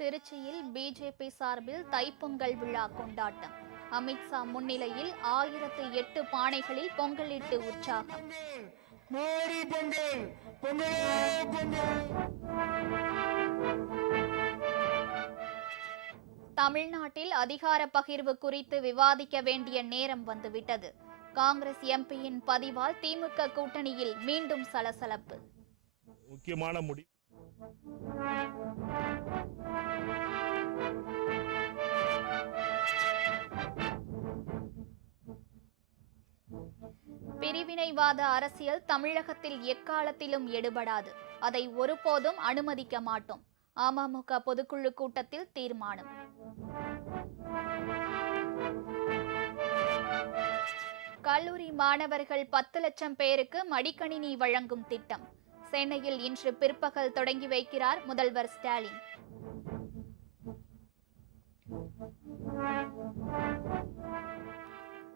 திருச்சியில் பிஜேபி சார்பில் தைப்பொங்கல் விழா கொண்டாட்டம். அமித்ஷா முன்னிலையில் 1008 பானைகளில் பொங்கலிட்டு உற்சாகம். தமிழ்நாட்டில் அதிகார பகிர்வு குறித்து விவாதிக்க வேண்டிய நேரம் வந்துவிட்டது. காங்கிரஸ் எம்பியின் பதிவால் திமுக கூட்டணியில் மீண்டும் சலசலப்பு. முக்கியமான முடிவு. பிரிவினைவாத அரசியல் தமிழகத்தில் எக்காலத்திலும் எடுபடாது. அதை ஒருபோதும் அனுமதிக்க மாட்டோம். அமமுக பொதுக்குழு கூட்டத்தில் தீர்மானம். கல்லூரி மாணவர்கள் 10 லட்சம் பேருக்கு மடிக்கணினி வழங்கும் திட்டம். சென்னையில் இன்று பிற்பகல் தொடங்கி வைக்கிறார் முதல்வர் ஸ்டாலின்.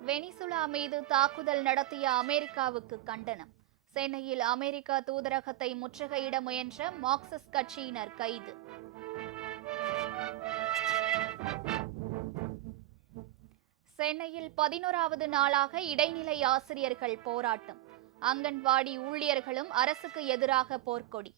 வெனிசுலா மீது தாக்குதல் நடத்திய அமெரிக்காவுக்கு கண்டனம். சென்னையில் அமெரிக்கா தூதரகத்தை முற்றுகையிட முயன்ற மார்க்சிஸ்ட் கட்சியினர் கைது. சென்னையில் 11வது நாளாக இடைநிலை ஆசிரியர்கள் போராட்டம். அங்கன்வாடி ஊழியர்களும் அரசுக்கு எதிராக போர்க்கொடி.